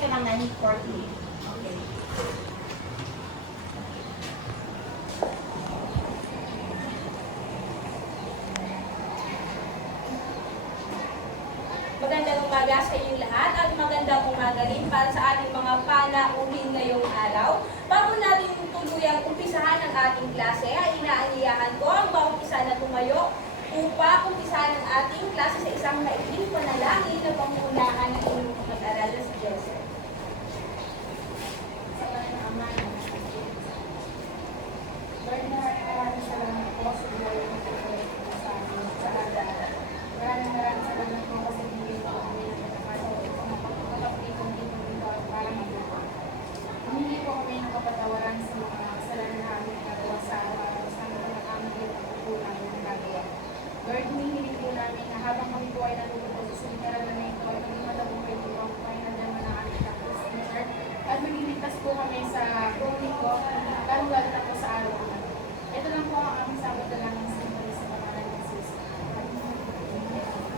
ka ng 9:40. Okay. Magandang umaga sa inyong lahat at magandang umaga rin para sa ating mga panauhin ngayong araw. Bago natin tuluyang umpisahan ang ating klase, ay inaanyayahan ko ang bawat isa na tumayo upang umpisahan ang ating klase sa isang maikling panalangin na pangunahan ng inyong mag-aral na si Joseph. Sa ngalan ng Ama ng Lord, maraming salamat po sa buhay ng pagkakas sa amin sa araw-araw. Maraming salamat po kasi hindi po kami nakakatawa sa mapagpapagpapitong dito para mabuha. Humingi po kami ng kapatawaran sa mga kasalanan namin nagawa sa araw-araw sa mga nakamali at pagkulang ng bagay. Lord, humihiling po namin na habang kami po ay natutupod sa sinitera na ito ay maging matagumpay po ang pahinadama ng aming tapos ni Lord at magliligtas po kami sa kroni ko lalo-lalo na po sa araw ko. Ito lang po ang aming sabot na lang sa pangalan ng Jesus.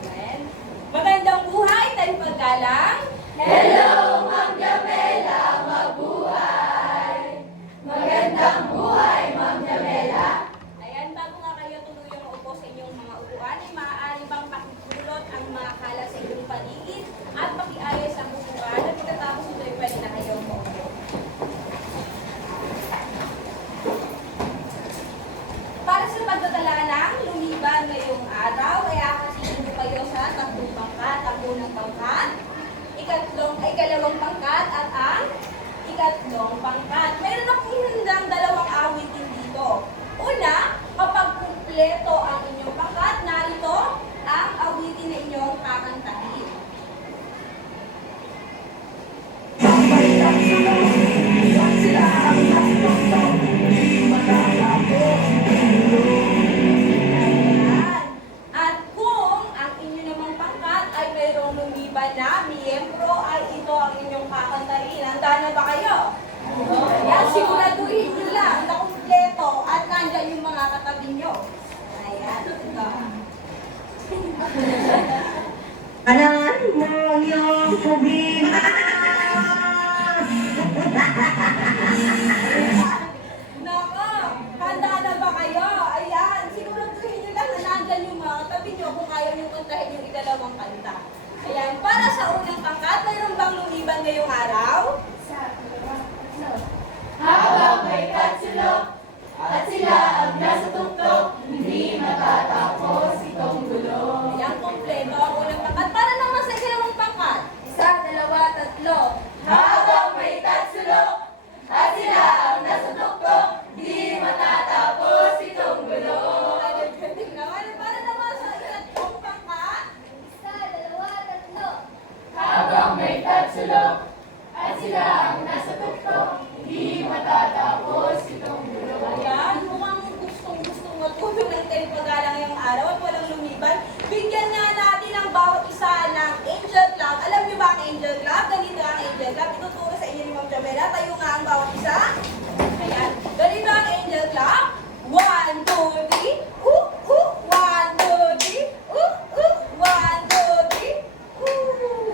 Amen. Magandang buhay, tayo paggalang. Hello, Ma'am Jamela, mabuhay! Magandang buhay, Ma'am Jamela! Ayan, bago nga kayo tuluyang upo sa inyong mga upuan, ay maaari bang pakipulot ang mga kalat sa inyong paligid at pakiayos ang upuan at pagkatapos ito ay pwede na kayong maupo. Para sa pagdadala ng lumiban ngayong araw, ay akasihin ko kayo sa tatlong pangkat. Ang unang pangkat, ikalawang pangkat at ang ikatlong pangkat. Mayroon akong hinandang dalawang awitin dito. Una, kapag kumpleto ang inyong pangkat, narito ang awitin na inyong kakantahin. At kung ang inyo namang pangkat ay mayroong lumiban na miyembro, ay ito ang inyong kakantahin. Handa na ba kayo? Yan, siguraduhin nyo lang na kumpleto at nandyan yung mga katabi nyo. Ayan, ito. Alam mo yung problema. Nako, handa na ba kayo? Ayan, siguraduhin nyo lang na nandyan yung mga katabi nyo kung ayaw nyo kantahin yung ikalawang kanta. Ayan, para sa unang pangkat, mayroon bang lumiban ngayong araw? Habang may katsulok at sila ang nasa tuktok, hindi matatapos itong gulo. Ayan, kompleto ang unang pangkat. Para naman sa ikalawang pangkat. 1, 2, 3. Habang may katsulok at sila ang nasa tuktok, hindi matatapos itong gulo. Para naman sa ikatlong pangkat. 1, 2, 3. Habang may katsulok at sila ang nasa tuktok, hindi matatapos itong gulo. Ayan, mukhang gustong-gustong matulog ng tayo pag-alang ngayong araw at walang lumiban. Bigyan nga natin ang bawat isa ng Angel Club. Alam niyo ba ang Angel Club? Ganito ang Angel Club. Ituturo sa inyo ni Ma'am Jamela. Tayo nga ang bawat isa. Ayan. Ganito ang Angel Club. 1, 2, 3. 1, 2, 3. 1, 2, 3.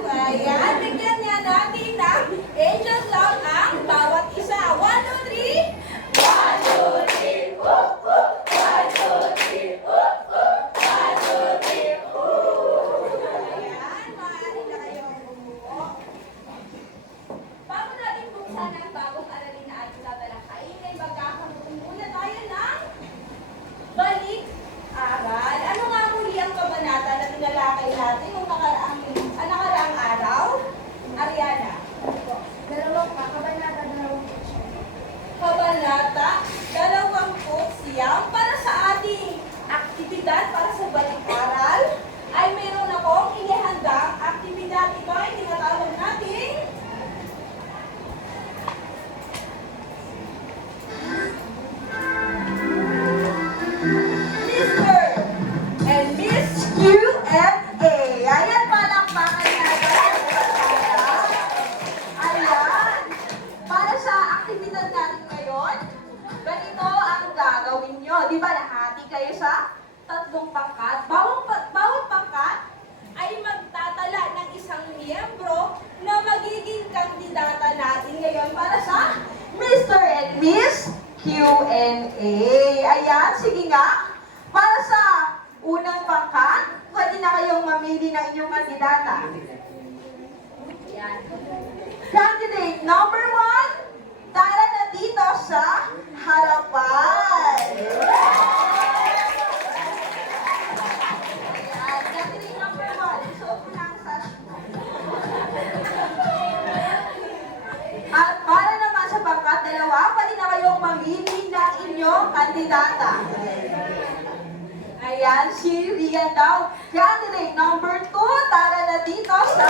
Ayan. Bigyan nga natin ng Angel Club ang bawat isa. 1, 2, 3. 1, 2, 3, 1, 2, 3, 1, 2, 3, 1, 2, 3, Ayan, maaari na kayong bumuo. Bago natin buksan ang bagong aralin na ating tatalakayin, ay magkakaroon muna tayo ng balik-aral. Ano nga muli ang kabanata na tinalakay natin nung nakaraang araw? Ariana. Kabanata 2. Kabanata 20 para sa ating aktibidad para sa balik-aral ay meron akong inihandang aktibidad. Ito ay tinatawag natin Mr. and Miss Q&A. Ayan, palakpakan natin. Ayan. Para sa aktibidad natin ngayon, ganito ang gagawin nyo. Di ba nahati kayo sa tatlong pangkat? Bawat pangkat ay magtatala ng isang miyembro ngayon para sa Mr. and Miss Q&A. Ayan, sige nga. Para sa unang pangkat, pwede na kayong mamili ng inyong kandidata. Ayan. Candidate number 1, tara na dito sa harapan. Ayan, candidate number 1, suot mo na ang sash mo. At para naman sa pangkat dalawa, pwede na kayong mamili ng inyong kandidata. Ayan, si Rian daw. Candidate number 2, tara na dito sa...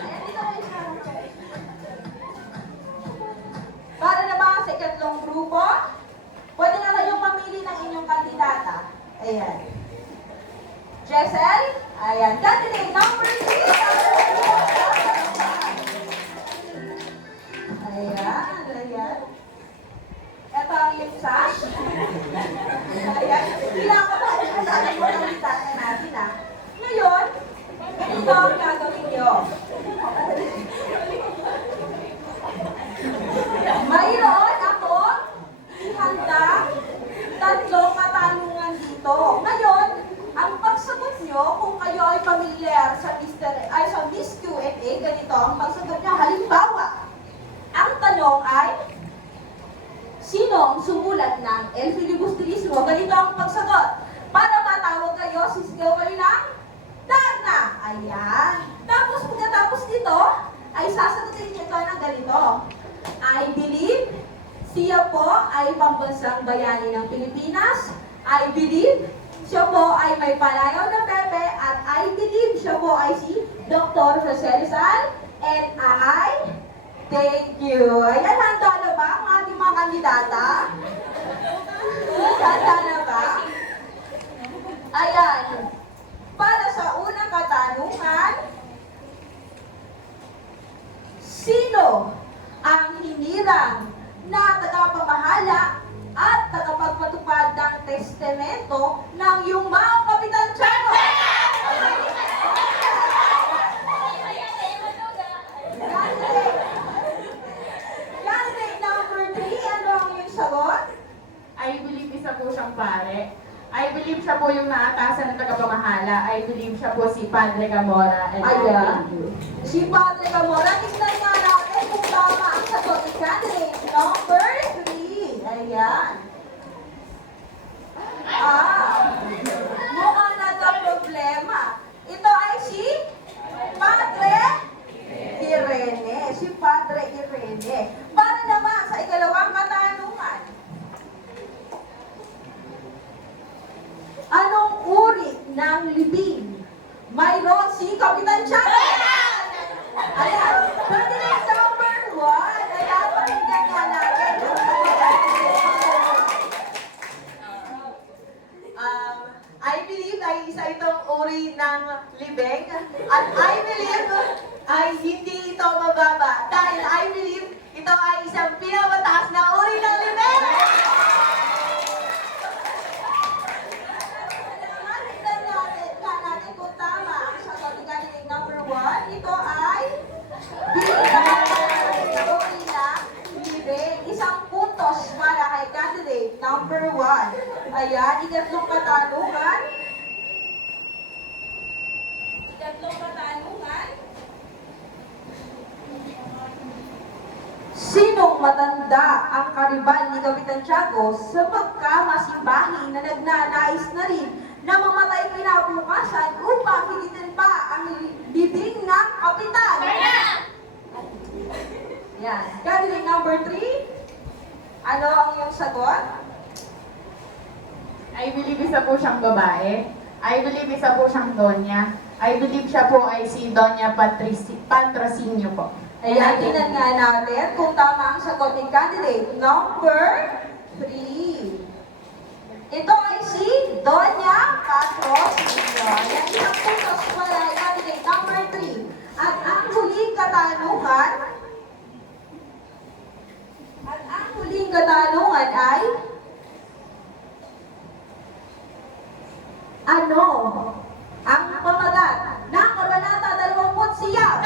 Ayan, dito kayo sa harapan. Para naman sa ikatlong grupo, pwede na kayong mamili ng inyong kandidata. Ayan. Jessel, ayan. Candidate number 3, tara na dito sa harapan. Ayan, ayan. Ito ang iyong sash. Ayan. Pinakabahan ka sa ating mga kandidata natin, ha. Ngayon, ganito ang gagawin nyo. Mayroon ako ihanda 3 katanungan dito. Ngayon, ang pagsagot nyo, kung kayo ay pamilyar sa Miss Q&A, ganito ang pagsagot nyo. Halimbawa, ang tanong ay, sino ang sumulat ng El Filibusterismo? Ganito ang pagsagot. Para matawag kayo, sisigaw kayo ng Darna! Ayan. Tapos pagkatapos dito, ay sasagutin niyo ito ng ganito. I believe siya po ay pambansang bayani ng Pilipinas. I believe siya po ay may palayaw na Pepe. At I believe siya po ay si Dr. Jose Rizal. And I thank you. Ayan, handa na ba ang ating mga kandidata? Handa na ba? Ayan. Para sa unang katanungan, sino ang hinirang na tagapamahala at tagapagpatupad ng testamento ng iyong mga Kapitan Tiago? Candidate number 3, ano ang iyong sagot? I believe isa po siyang pare. I believe siya po yung naatasan ng tagapamahala. I believe siya po si Padre Gamora. And I Ayan. thank you. Si Padre Gamora, tignan nga natin kung tama ang sagot ni candidate number 3. Ayan. Mukhang nagka-problema. Ito ay si Padre Irene. Si Padre Irene. Para naman sa ikalawang katanungan. Anong uri ng libing mayroon si Kapitan Tiago? Ayan, candidate number 1. Ayan, pakinggan nga natin. I believe ay isa itong uri ng libing. At I believe ay hindi ito mababa. Dahil I believe ito ay isang pinamataas na uri ng libing. Tignan natin kung tama ang sagot ni candidate number 1. Ito ay uri ng libing. Isang puntos para kay candidate number 1. Ayan, ikatlong katanungan. Sinong matanda ang karibal ni Kapitan Tiago sa pagkamasibahi na nagnanais na rin na mamatay kinabukasan upang higitin pa ang bibing ng Kapitan? Yan. Candidate number 3. Ano ang iyong sagot? I believe isa po siyang babae. I believe isa po siyang Donya. I believe siya po ay si Donya Patrocinio po. Ayan, tingnan nga natin kung tama ang sagot ni candidate number 3. Ito ay si Doña Patrocinio. Yan, isang puntos para kay candidate number 3. At ang huling katanungan ay, ano ang pamagat ng Kabanata 20 siya?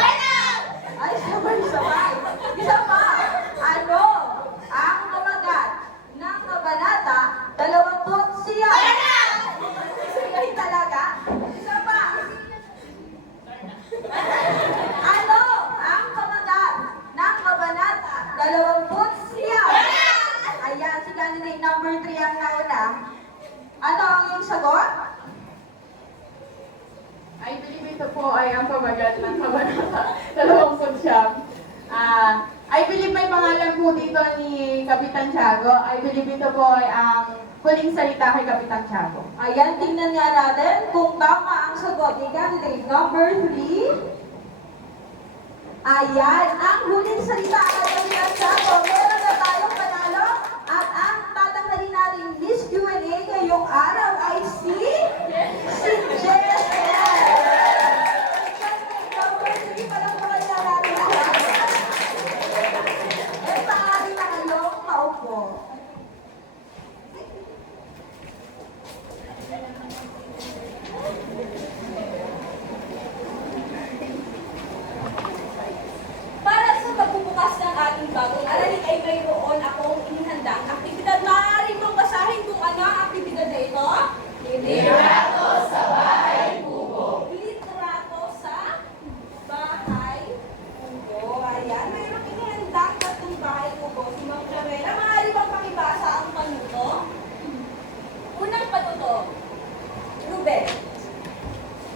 ito po ay ang pamagat ng Kabanata 29. I believe may pangalan po dito ni Kapitan Tiago. I believe ito po ay ang huling salita kay Kapitan Tiago. Ayan, tingnan nga natin kung tama ang sagot ni candidate number 3. Ayan, ang huling salita ay Kapitan Tiago. Meron na tayong panalo at ang tatanggalin natin Miss Q&A ngayong araw ay si Jessica. Number 3 pa lang po kaya natin. Eh, maaari na kayong maupo. Para sa pagbubukas ng ating bagong aralin ay mayroon akong inihandang aktibidad. Maaari mong basahin kung ano ang aktibidad na ito? Litrato sa bahay kubo. Litrato sa bahay kubo. Ayan, mayroon inihandang tatlong bahay kubo. Si Ma'am Jamela, maaari bang pakibasa ang panuto? Unang panuto. Ruben.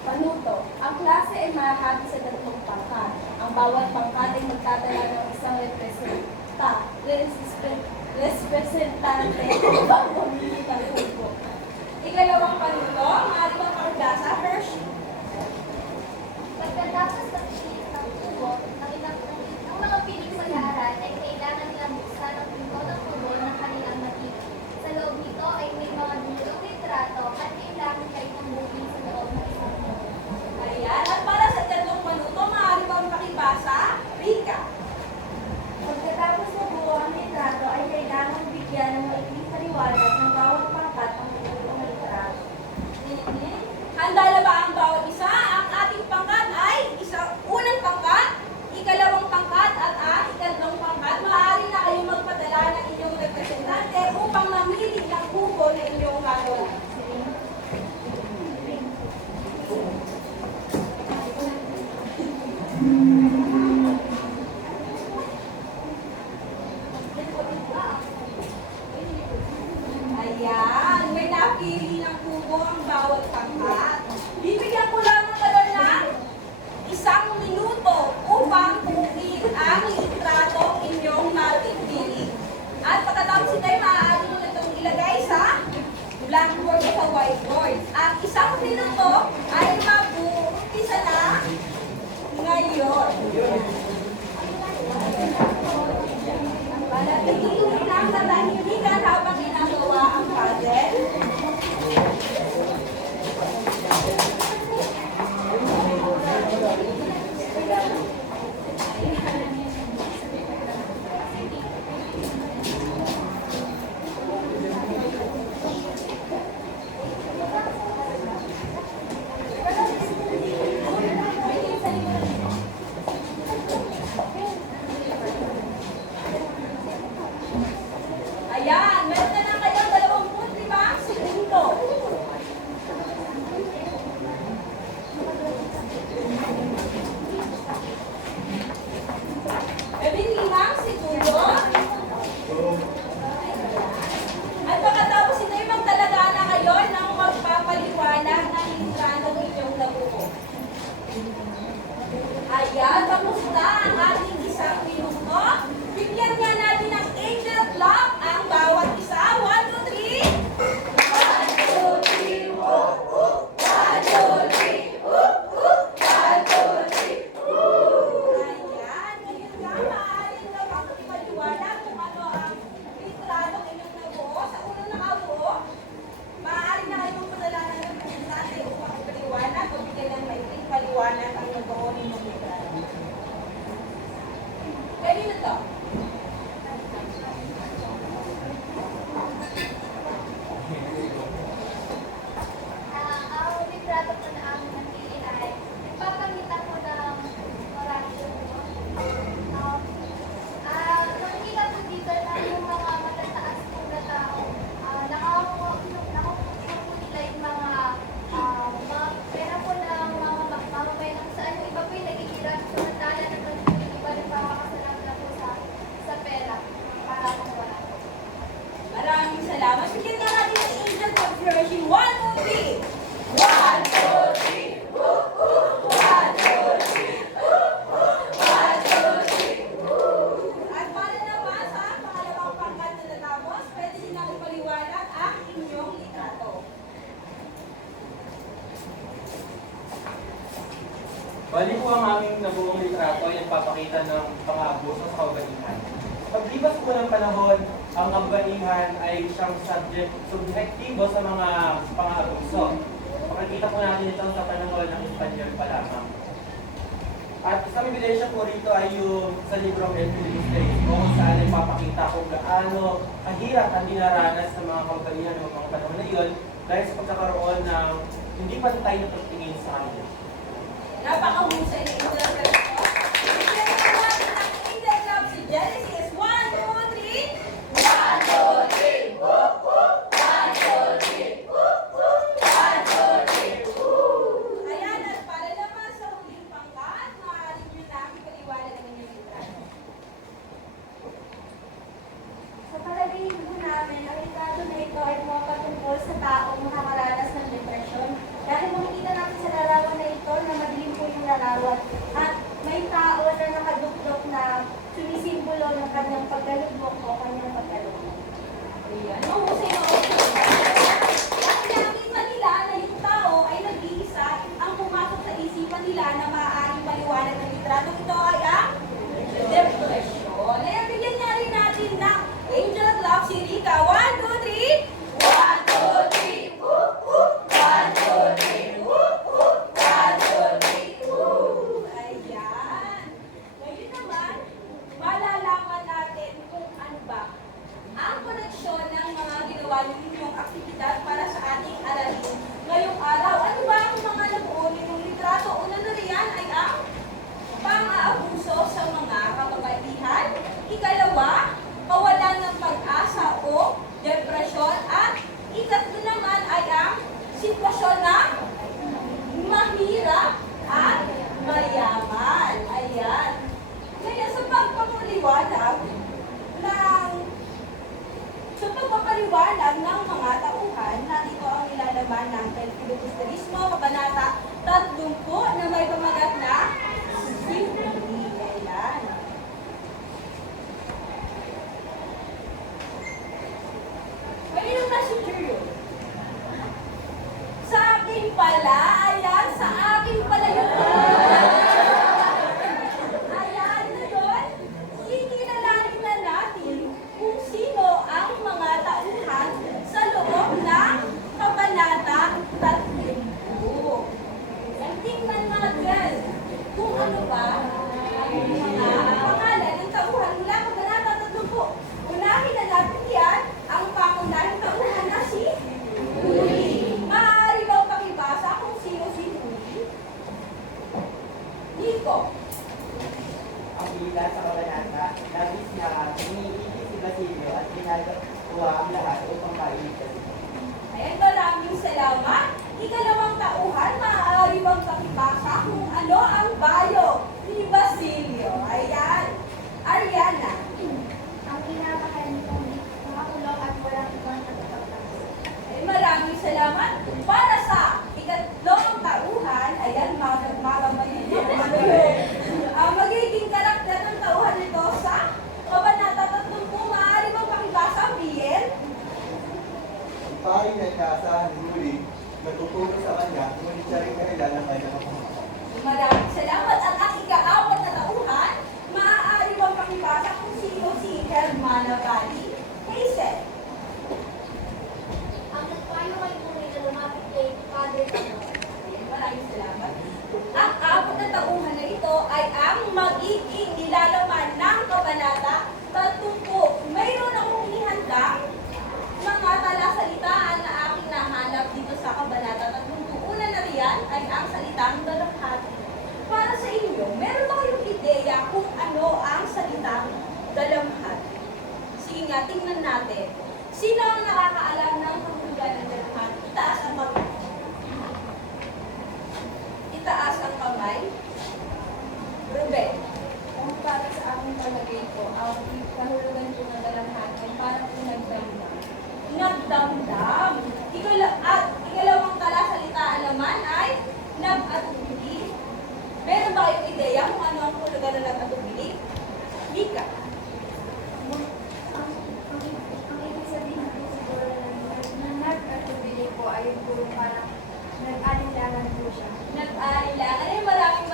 Panuto. Ang klase ay mahahati sa tatlong pangkat. Ang bawat pangkat ay magdadala ng isang representante upang pumili ng grupo. Ikalawang panuto, maaari bang pakibasa? Hershey. Pagkatapos ng piling ng kubo, ng mga piling pag-aaral ay kailangan nilang buksan ang pinto ng kubo ng kanilang matibig. Sa loob nito ay may mga dulong litrato at kailangan kayo tumbukin sa loob ng isang kubo. Ayan, at para sa tatlong panuto, maaari bang pakibasa? Rika. Pagkatapos ng buo ang litrato ay kailangan bigyan ng maikling paliwanag ng bawat pangkat ang pinutong litrato. Handa na ba ang bawat isa? Ang ating pangkat ay unang pangkat, ikalawang pangkat at ang ikatlong pangkat. Maaari na kayong magpadala ng inyong representante upang mamili ng kubo na inyong gagawin. Ayan, may napili ng kubo ang bawat pangkat. Bibigyan ko lang ng karon ng 1 minuto upang buuin ang litrato inyong mapipili. At pagkatapos ito ay maaari mo na itong ilagay sa blackboard o sa whiteboard. At 1 minuto ay mabuumpisa na ngayon. Panatilihin ang katahimikan habang ginagawa ang puzzle. Ayan, meron na lang kayong 25 segundo. Limang segundo. At pagkatapos ito ay magtalaga na kayo ng magpapaliwanag ng litrato inyong nabuo. Ayan, kamusta ang ating 1 minuto? Bigyan nga natin ng angel clap ang bawat isa. 1, 2, 3. 1, 2, 3, whoop, whoop. 1, 2, 3, whoop, whoop. 1, 2, 3, whoop. Ayan, ngayon nga, maaari na bang ipaliwanag kung ano ang litrato inyong nabuo. Sa unang nakabuo, maaari na kayong padala ng representante upang ipaliwanag o bigyan ng maikling paliwanag ang nabuo ninyong litrato. Kanino to? Ang litrato po na aming napili ay nagpapakita po ng orasyon po. Nakikita po dito na yung mga matataas po na tao, nakakuha po nila yung mga pera po ng mga mamamayan kung saan yung iba po yung naghihirap samantala na yung iba nagpapakasarap na po sa Bali po ang aming nabuong litrato ay nagpapakita ng pang-aabuso sa kababaihan. Paglipas po ng panahon, ang kababaihan ay siyang subjektibo sa mga pang-aabuso. Makikita po natin ito sa panahon ng Espanyol pa lamang. At isang ebidensya po rito ay yung sa librong Emily State, kung saan ay papakita kung gaano kahirap ang dinaranas ng mga kababaihan ng mga panahon na iyon dahil sa pagkakaroon ng hindi pantay na pagtingin sa kanila. Napakahusay na Angel Club. Bigyan naman natin ang Angel Club si Genesis. 1, 2, 3. 1, 2, 3, whoop, whoop. 1, 2, 3, whoop, whoop. 1, 2, 3, whoop. Ayan, at para naman sa huling pangkat, maaari nyo na ipaliwanag ang inyong litrato. Sa palagay po namin, ang litrato na ito ay pumapatungkol sa taong nakakaranas ng depresyon. Dahil makikita natin sa larawan na ito na madilim po yung larawan. At may tao na nakadukdok na sumisimbolo ng kanyang pagkalugmok o kanyang pagkalugmok. Ayan, mahusay na mahusay. At nakita nila na yung tao ay nag-iisa, ang pumasok sa isipan nila na maaaring paliwanag ng litrato ito ay ang depression. Ayan, bigyan nga rin natin ng Angel Club si Rika. 1, 2, 3. 1, 2, 3, whoop, whoop. 1, 2, 3, whoop, whoop. 1, 2, 3, whoop. Ayan. Ngayon naman, malalaman natin kung ano ba ang koneksyon ng mga ginawa ninyong aktibidad para sa ating aralin ngayong araw. Ano ba ang mga nabuo ninyong litrato? Una na riyan ay ang pang-aabuso sa mga kababaihan. Ikalawa, kawalan ng pag-asa o depresyon. At ikatlo naman ay ang sitwasyon ng mahirap at mayaman. Ayan. Kaya sa pagpapaliwanag ng mga tauhan, narito ang nilalaman ng Filibusterismo, Kabanata 30 na may pamagat na Symphony. Ayan. May ilang messenger yun? Sa akin pala, ayan, sa akin pala yun. Ayan na yun. Ikilalanin na natin kung sino ang mga tauhan sa loob ng Kabanata 30. At tingnan natin kung ano ba ang mga pangalan ng tauhan mula Kabanata 30. Unahin na natin yan, ang pangunahing tauhan na si Huli. Maaari bang pakibasa kung sino si Huli? Nico. Ang bila sa kabanata, labis na iniibig si Basilio at ginagawa ang lahat upang mailigtas. Ayan, maraming salamat. Ikalawang tauhan, maaari bang pakibasa kung ano ang bayo ni Basilio? Ayan. Ariana. Ang inamahal nitong makakulong at walang ibang natapagtas. Ay, maraming salamat. Para sa ikatlong tauhan, ayan, ang magiging karakter ng tauhan nito sa Kabanata 30, maaari bang pakibasa, Biel? Ang pari na inaasahan ni Huli, natutulog sa kanya, ngunit siya rin dahilan ng kanyang kapamakan. Maraming salamat. At ang ika-apat na tauhan, maaari bang pakibasa kung sino si Hermana Valley? Hazel. Ang nagpayo kay Huli na lumapit kay Father Tamo. Ayan, maraming salamat. Ang apat na tauhan na ito ay ang magiging nilalaman ng Kabanata 30. Mayroon akong inihandang mga talasalitaan na aking nahanap dito sa Kabanata 30. Una na riyan ay ang salitang dalamhati. Para sa inyo, meron ba kayong ideya kung ano ang salitang dalamhati? Sige nga, tingnan natin. Sino ang nakakaalam ng kahulugan ng dalamhati? Itaas ang kamay. Itaas ang kamay. Ruben. Kung para sa aking palagay ko, ang kahulugan ko ng dalamhati, parang nagdamdam. Nagdamdam. Ikalawang talasalitaan naman ay nag-atubili. Meron ba kayong ideya kung ano ang hulugan ng nag-atubili? Mika. Ang ibig sabihin po siguro na nag-atubili po ay po parang nag-alinlangan po siya. Nag-aalilangan. Ay, maraming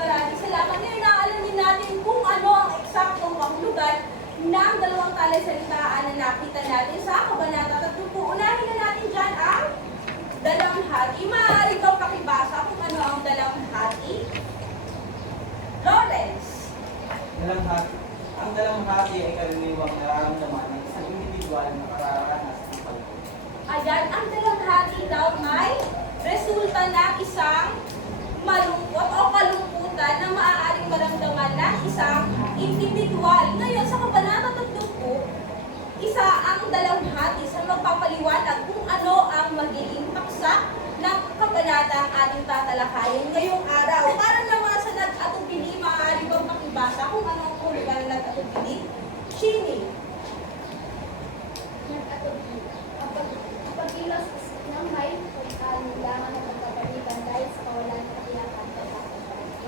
Ang dalamhati ay karaniwang nararamdaman ng isang individual na kararanas ng pagod. Ayan, ang dalamhati daw ay resulta ng isang malungkot o kalungkutan na maaaring maramdaman ng isang individual. Ngayon, sa Kabanata 30, isa ang dalamhati sa magpapaliwanag kung ano ang magiging paksa ng kabanata ang ating tatalakayin ngayong araw. Para naman sa nag-atubili, maaari bang makibasa kung ano ang hulugan ng nag-atubili? Shini. Nag-atubili. Kapag ilos ng may pagkalulangan ng pagkakaliban dahil sa kawalan ng katiyakan.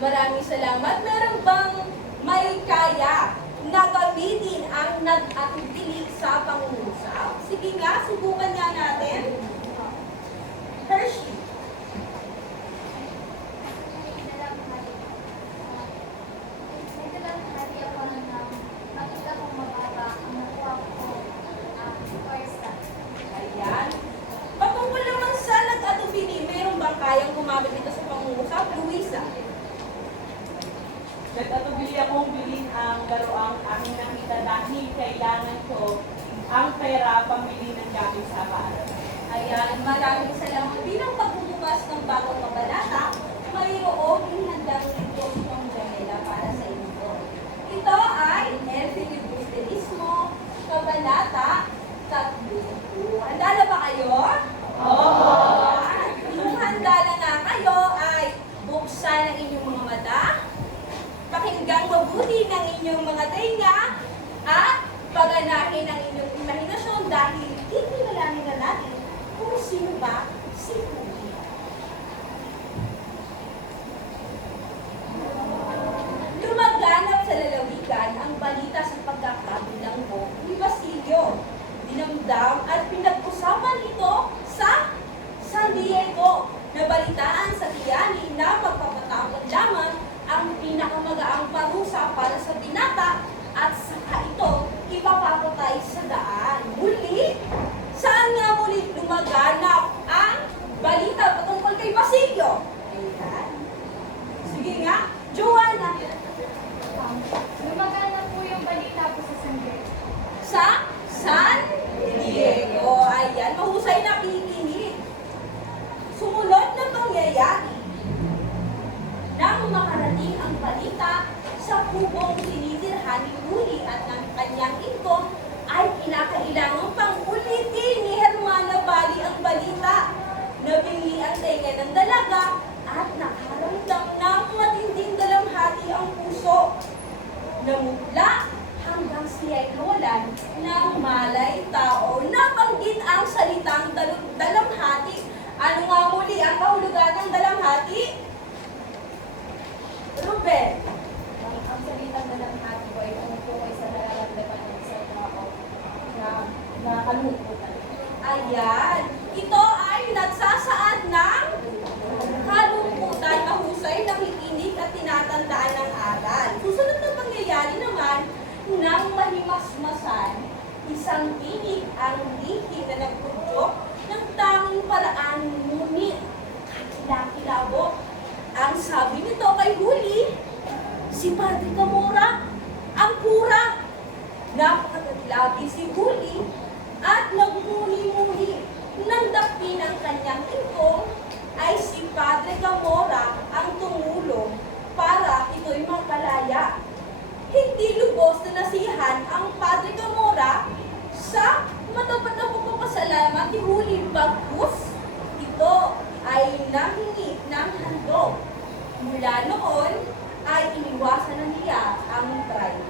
Maraming salamat. Meron bang may kaya na gamitin ang nag-atubili sa pangungusap? Sige nga, subukan nga natin. Hershey. Nagdalamhati ako ng makita kong mababa ang nakuha ko orsa. Ayan. Patungkol naman sa nag-atubili, meron bang kayang gumamit ito sa pangungusap? Luisa. Nag-atubili akong bilhin ang laruang aking nakita dahil kailangan ko ang pera pambili ng gamit sa bahay. Ayan, maraming salamat. Bilang pagbubukas ng bagong kabanata, mayroong inhandang libro ng Jamela para sa inyo. Ito ay El Filibusterismo, Kabanata 3. Handa na ba kayo? Oo! Kung handa na nga kayo, ay buksan ang inyong mga mata, pakinggang mabuti ng inyong mga tenga, at paganahin ang inyong imahinasyon dahil titingalanin na natin kung sino ba si Huli. Lumaganap sa lalawigan ang balita sa pagkakabilanggo ni Basilio. Dinamdam at pinag-usapan ito sa San Diego. Nabalitaan sa tiyani na magpapatawad lamang ang pinakamagaang parusa para sa binata at saka ito ipapapatay sa daan. Muli, saan nga muli lumaganap ang balita patungkol kay Basilio? Ayan. Sige nga, Joanna. Lumaganap po yung balita po sa San Diego. Sa San Diego. Ayan, mahusay na kikinig. Sumunod na pangyayari. Nang makarating ang balita sa kubong tinitirhan ni Huli at ng kanyang ingkong, ay kinakailangan pang ulitin ni Hermana Bali ang balita. Nabili ang tenga ng dalaga at nakaramdam ng matinding dalamhati ang puso. Namutla hanggang siya'y nawalan ng malay tao. Nabanggit ang salitang dalamhati. Ano nga muli ang kahulugan ng dalamhati? Ruben. Ang salitang dalamhati ko ay tumutukoy sa nararamdaman ng isang tao na kalungkutan. Ayan. Ito ay nagsasaad ng kalungkutan, mahusay, nakikinig at tinatandaan ng aral. Susunod na pangyayari naman, nang mahimasmasan, isang tinig ang lihim na nagpudyok ng tanging paraan, ngunit kakilakilabot. Ang sabi nito kay Huli, si Padre Camora, ang kura. Napakataglabi si Huli at nagmuni-muni. Nang dapin ang kanyang ingkong, ay si Padre Camora ang tumulong para ito'y mapalaya. Hindi lubos na nasihan ang Padre Camora sa matapat na pagpapasalamat ni Huli, bagkus ito ay nanghingi ng handog. Mula noon ay iniwasan na niya ang trial.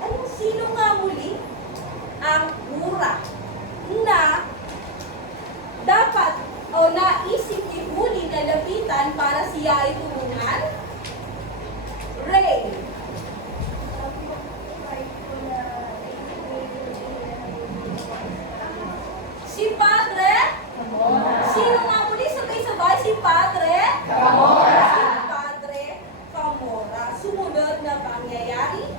Anong sino nga muli? Ang kura na dapat o naisip ni Huli na lapitan para siya ay tulungan? Ray. Si Padre? Sino nga muli? Sabay-sabay si Padre? Si Padre Camora. Sumunod na pangyayari,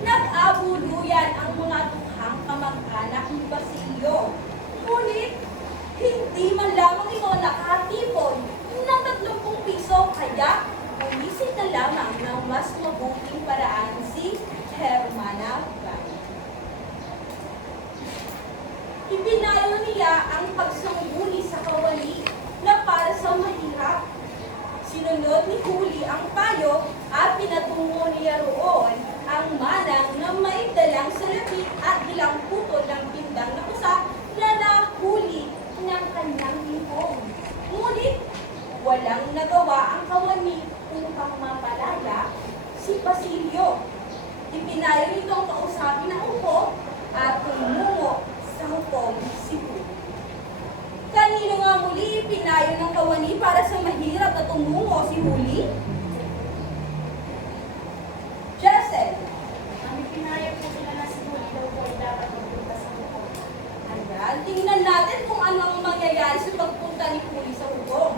nag-abuluyan ang mga tukhang kamag-anak ni Basilio. Ngunit, hindi man lamang ito nakatipon ng 30 piso, kaya umisip na lamang ng mas mabuting paraan si Ipinayo niya ang pagsangguni sa kawali na para sa mahirap. Sinunod ni Huli ang payo at pinatungo niya roon ang manang na may dalang salapi at ilang putol ng pindang na kusa na nahuli ng kanyang lingkong. Ngunit walang nagawa ang kawani upang mapalaya si Basilio. Ipinayo nitong kausapin ang upo at tumungo sa hukom si Huli. Kanino nga muli ipinayo ng kawani para sa mahirap na tumungo si Huli? Jessel. Ang ipinayo po sila na si Huli daw po ay dapat magpunta sa hukom. Ayan, tingnan natin kung ano ang mangyayari sa pagpunta ni Huli sa hukom.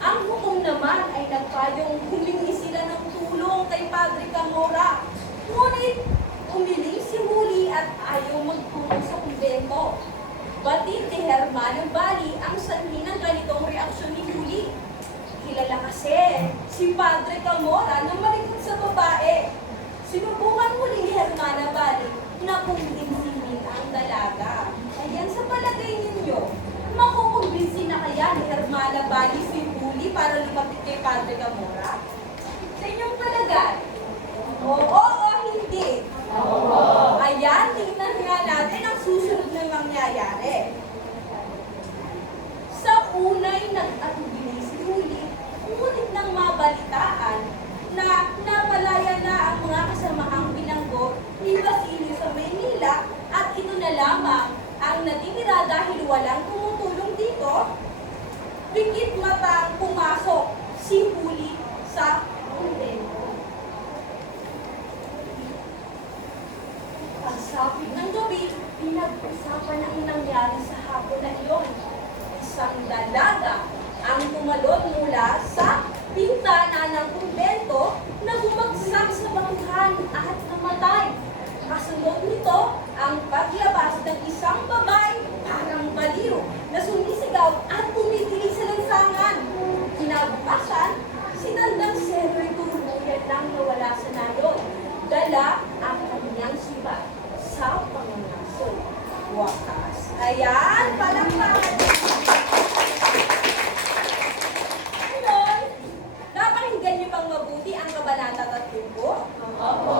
Ang hukom naman ay nagpayong humingi sila ng tulong kay Padre Camora. Ngunit umiling si Huli at ayaw magtungo sa kumbento. Batid ni Hermano Bali ang sanhi ng ganitong reaksyon ni Huli. Kilala kasi si Padre Camora na malikot sa babae. Sinubukan muli ni Hermana Bali na kumbinsihin ang dalaga. Ayan, sa palagay ninyo, makukumbinsin na kaya ni Hermana Bali si Huli para lumapit kay Padre Camora? Sa inyong palagay? Oo o hindi? Oo. Ayan, tingnan nga natin ang susunod na mangyayari. Sa unay nag-atubili si Huli, ngunit nang mabalitaan na napalaya na ang mga kasamahang bilanggo ni Basilio sa Maynila at ito na lamang ang natitira dahil walang tumutulong dito, pikit matang pumasok si Huli sa kumbento. Pagsapit ng gabi, pinag-usapan ang nangyari sa hapon na iyon. Isang dalaga ang tumalon mula sa bintana ng kumbento na bumagsak sa bangkan at namatay. Kasunod nito ang paglabas ng isang babae parang baliw na sumisigaw at tumitingin sa lansangan. Kinabukasan, sinandang Sero'y tuluyan lang nawala sa nayon. Dala ang kanyang sibat sa pangangaso. Wakas. Ayan, palakpakan. Ngayon, napakinggan niyo bang mabuti ang Kabanata 30? Opo.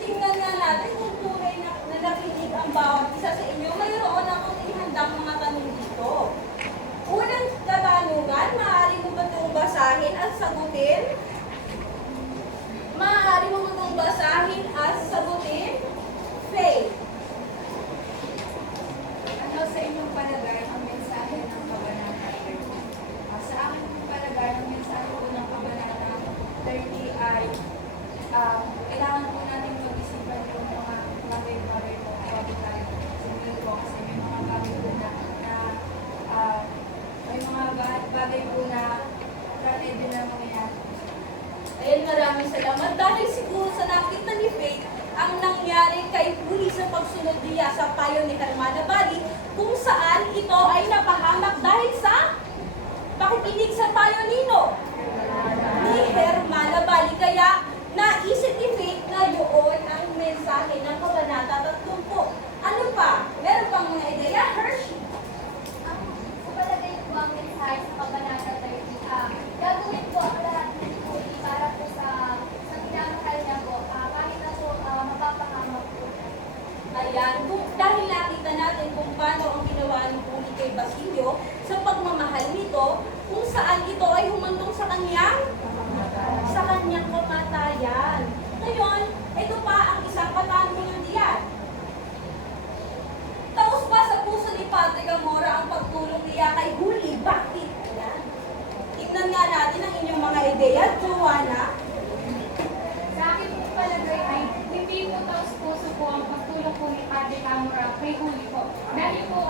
Tingnan nga natin kung tunay na nakinig ang bawat isa sa inyo. Mayroon akong ihandang mga tanong dito. Unang katanungan, maaari mo ba itong basahin at sagutin? Maaari mo ba itong basahin at sagutin? Faith. Ano sa inyong palagay ang mensahe ng Kabanata 30? Sa akin pong palagay, ang mensahe po ng Kabanata 30 ay kailangan po natin mag-isipan yung mga bagay-bagay po bago tayo sumunod po kasi may mga bagay po na may mga bagay po na pwede na mangyayari. Ayun, maraming salamat. Dahil siguro sa nakita ni Faith, ang nangyari kay Huli sa pagsunod niya sa payo ni Hermana Bali, kung saan ito ay napahamak dahil sa pakikinig sa payo nino ni Hermana Bali. Kaya naisip ni Faith na yun ang mensahe ng Kabanata 30. Ano pa? Meron pang mga ideya, Hershey? Sa palagay ko ang mensahe sa Kabanata 30, gagawin po ang lahat ng Huli para po sa minamahal niya po, kahit na po mapapahamak po. Ayan, dahil nakita natin kung paano ang ginawa ni Huli kay Basilio sa pagmamahal nito, kung saan ito ay humantong sa kanyang kamatayan. Ngayon, ito pa ang isang katanungan diyan. Taos ba sa puso ni Padre Camora ang pagtulong niya kay Huli? Bakit? Ayan. Tignan nga natin ang inyong mga ideya, Joanna. Sa akin po palagay ay hindi po taos puso po ang pagtulong po ni Padre Camora kay Huli po. Dahil po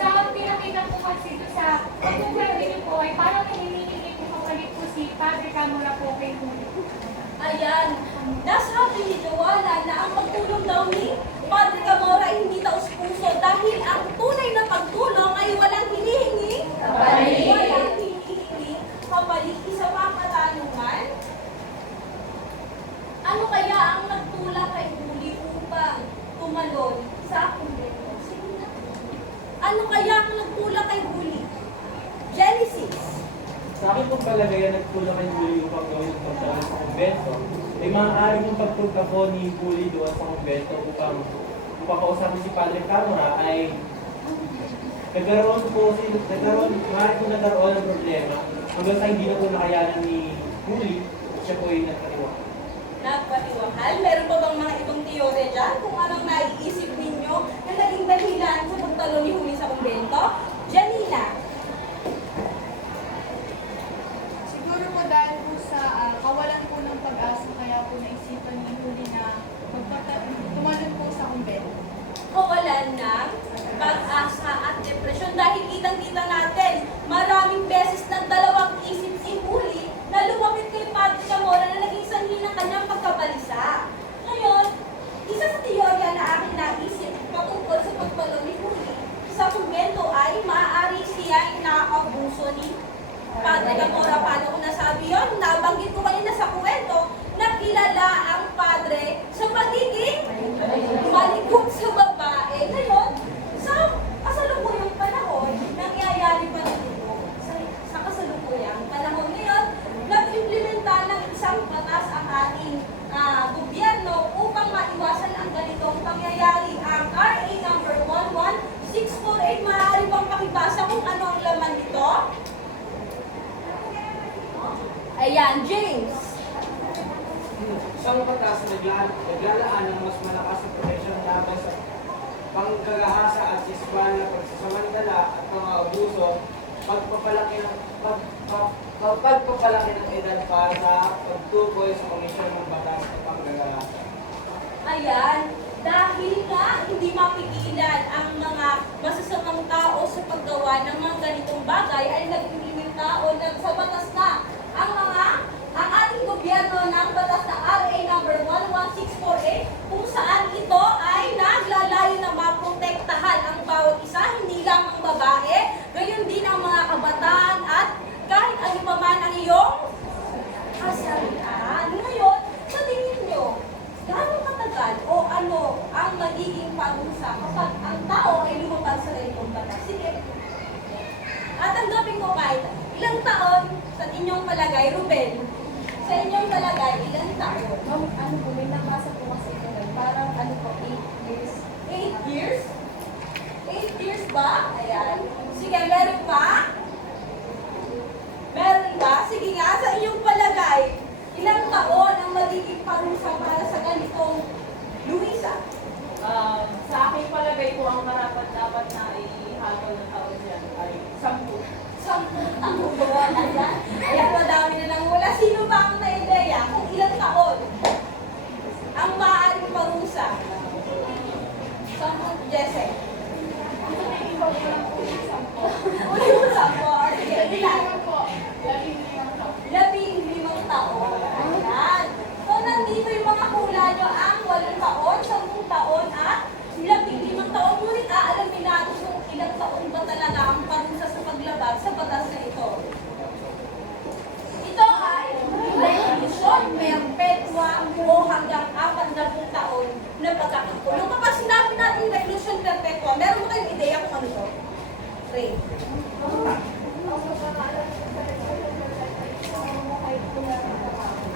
sa pinakita po kasi sa pagtulong niyo po ay parang hinihingi po kapalit po si Padre Camora po kay Huli. Ayan, nasabi ni Joanna na ang pagtulong daw ni Padre Camora ay hindi taos puso dahil ang tunay na pagtulong ay walang hinihingi. Kapalit. Walang hinihingi. Kapalit. Isa pa ang katanungan. Ano kaya ang nagtulak kay Huli upang tumalon sa kumbento? Sige na. Ano kaya ang nagkulang kay Huli? Genesis. Sa akin pong palagayan, nagtulong kay Huli upang gawin ang pagtawid sa kumbento. May maaari kong pagpunta ko ni Huli doon sa kumbento upang kausapin si Padre Camora ay nagkaroon ng problema hanggang sa hindi na po nakayanan ni Huli, siya po ay nagkatiwakal. Nagpatiwakal? Meron pa bang mga ibang teorya dyan? Kung anong naiisip ninyo na naging dahilan sa pagtalo ni Huli sa kumbento? Janina. Siguro po dahil po sa kawalan po ng pag-asa, kaya po naisipan ni Huli na tumalon po sa kumbento. Kawalan ng pag-asa at depresyon dahil kitang-kita natin maraming beses nagdalawang isip si Huli na lumapit kay Padre Camora na naging sanhi ng kanyang pagkabalisa. Ngayon, isa sa teorya na aking naisip patungkol sa pagtalo ni Huli sa kumbento ay maaari siya ay naabuso ni Padre Camora. Paano ko nasabi yun? Nabanggit ko kanina sa kwento na kilala ang Padre sa pagiging malikot sa babae. Ngayon, sa kasalukuyang panahon, nangyayari pa rin ito. Sa kasalukuyang panahon ngayon, nag-implementa ng isang batas ang ating gobyerno upang maiwasan ang ganitong pangyayari. Ang RA number 11648, maaari bang pakibasa kung ano ang laman nito? Ayan, James. Isang batas na naglalaan ng mas malakas na proteksyon laban sa panggagahasa at siswal na pagsasamantala at mga abuso, pagpapalaki ng edad para sa pagtukoy sa komisyon ng batas at panggagahasa. Ayan, dahil nga hindi mapigilan ang mga masasamang tao sa paggawa ng mga ganitong bagay, ay nag-implementa o sa batas na ang ating gobyerno ng batas na RA number 11648 kung saan ito ay naglalayo na maprotektahan ang bawat isa, hindi lang ang babae, gayon din ang mga kabataan at kahit ano pa man ang iyong kasarian. Ngayon, sa tingin nyo, gaano katagal o ano ang magiging parusa kapag ang tao ay lumabas sa ganitong batas? Sige. At tanggapin ko kahit ilang taon sa inyong palagay, Ruben? Sa inyong palagay, ilang taon? Ano po, may nabasa po kasi ito parang 8 years. 8 years? 8 years ba? Ayan. Sige, meron pa? Meron ba? Sige nga, sa inyong palagay, ilang taon ang magiging parusa para sa ganitong Luisa? Sa aking palagay po, ang dapat na ihatol ng taon dyan ay 10. 10 taon ba? Ayan. Ayan, madami na nang wala. Sino ba ang na-ideya kung ilang taon ang maaaring parusa? 10, Jesse. Uli mo sa po. Sige, ilan? 15 taon. Ayan. So, nandito yung mga hula nyo ang 8 taon, 10 taon, at 15 taon. Ngunit aalamin natin kung ilang taon ba talaga ang parusa sa paglabag sa batas na ito. Ito ay reclusion perpetua o hanggang 40 taon na pagkakakulong. Kapag sinabi natin reclusion perpetua, meron mo kayong ideya kung ano to? Ray.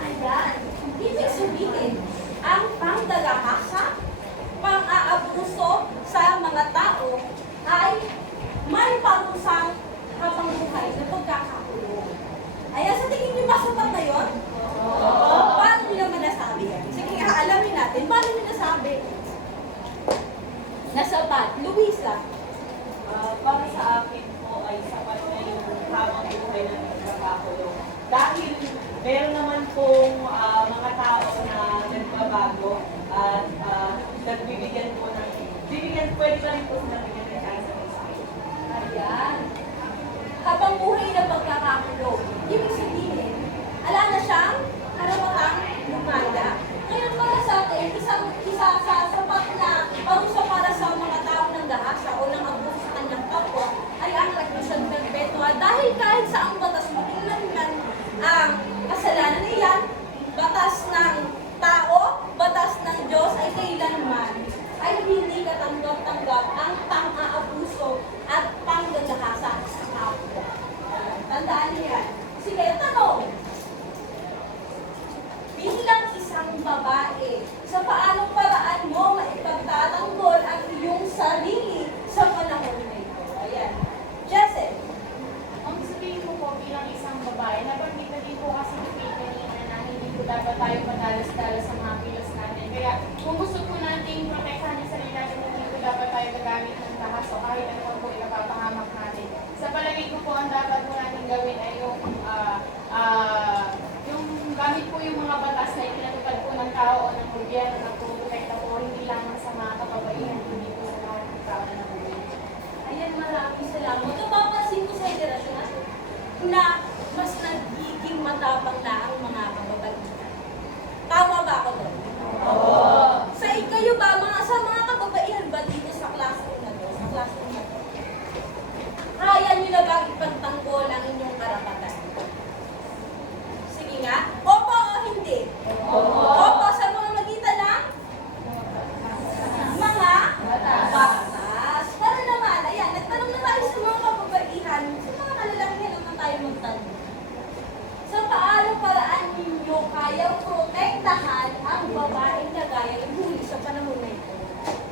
Ayan. Ibig sabihin, ang pangdalahasa, pang-aabuso sa mga tao ay may parusang habang buhay na pagkakakulong. Ayan, sa tingin niyo ba sapat na yun? Paano niyo naman nasabi yan? Sige, alamin natin. Paano niyo nasabi? Nasapat. Luisa. Para sa akin po ay sapat na yung habang buhay ng pagkakakulong. Dahil meron naman pong mga tao na nagbabago at nagbibigyan po ng, pwede pa rin po sila bigyan ng chance sa isa. Ayan. Habang buhay na pagkakakulong. Ibig sabihin, ala na siyang karapatang lumaya. Ngayon para sa atin, isa sa sapat na parusa para sa mga tao ng dahasa o ng abuso sa kanyang kapwa ay ang reclusion perpetua. Dahil kahit sa ang batas mo, tingnan ang kasalanan niyan, batas ng tao, batas ng Diyos ay kailanman ay hindi katanggap-tanggap ang pang-aabuso babae? Sa paanong paraan mo maipagtatanggol ang iyong sarili sa panahon na ito? Ayan. Jesse. Ang sabihin ko po bilang isang babae, nabanggit na din po kasi ni Kate kanina na hindi po dapat tayo madalas-dalas sa mga kilos natin. Kaya kung gusto po natin protektahan yung sarili natin, hindi po dapat tayo gagamit ng tahas o kahit ano po ikapapahamak natin. Sa palagay ko po, ang dapat po natin gawin ay yung gamit po yung mga batas na itinatupad po ng tao o ng gobyerno na puprotekta po, hindi lamang sa mga kababaihan, kundi po sa lahat ng tao na nabubuhay. Ayan, maraming salamat. Napapansin ko sa henerasyon natin na mas nagiging matapang na ang mga kababaihan. Tama ba ako doon? Oo. Sa kayo ba, sa mga kababaihan ba dito sa classroom na to? Sa classroom na to? Kaya nyo na ba ipagtanggol ang inyong karapatan? Sige nga. Opo o hindi? Opo sa mga magitan ng mga batas. Para naman, ayan, nagtanong na tayo sa mga kababaihan, sa mga kalalakihan naman tayo magtanong. Sa paanong paraan ninyo kayang protektahan ang babaeng na gaya ng Huli sa panahon na ito?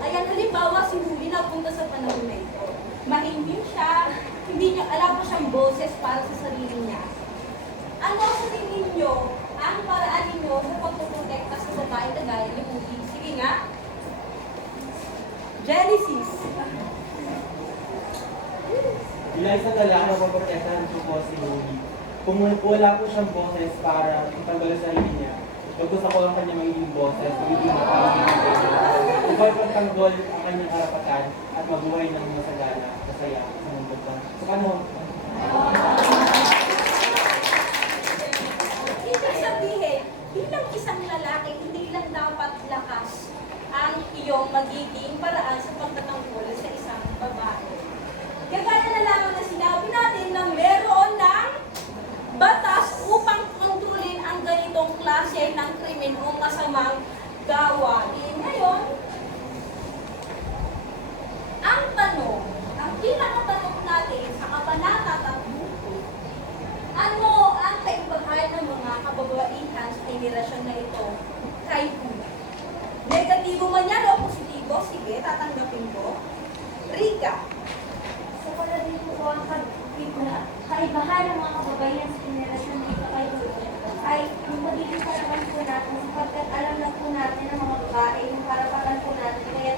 Ayan, halimbawa si Huli napunta sa panahon na ito. Mahimbing siya, hindi niya alam pa siyang boses para sa sarili niya. Ano sa tingin niyo ang paraan ninyo sa pagpoprotekta sa babaeng na gaya ng Huli? Sige nga. Genesis. Bilang isang lalaki na maprotektahan ko po si Huli. Kung wala po siyang boses para itanggal sa sarili niya, gusto ko ang kanya magiging boses, magiging makakagiging ikaw ipagtanggol ang kanyang karapatan at mabuhay ng masagana, masaya sa mundo pa. So, ano? Ibig sabihin, bilang isang lalaki, hindi lang dapat lakas ang iyong magiging paraan sa pagtatanggol sa isang babae. Kagaya na lamang na sinabi natin na meron ng batas upang kontrolin ang ganitong klase ng krimen o masamang gawain. Ngayon, ang tanong, ang pinakatanong natin sa kabanata 3, ano ang kaibahan ng mga kababaihan sa henerasyon na ito kay Huli? Negatibo man yan o positibo? Sige, tatanggapin ko. Rika. Sa palagay ko po ang kaibahan ng mga kababaihan sa henerasyon dito kay Huli ay yung magiging karaman po natin sapagkat alam na po natin ang mga babae, yung karapatan po natin. Kaya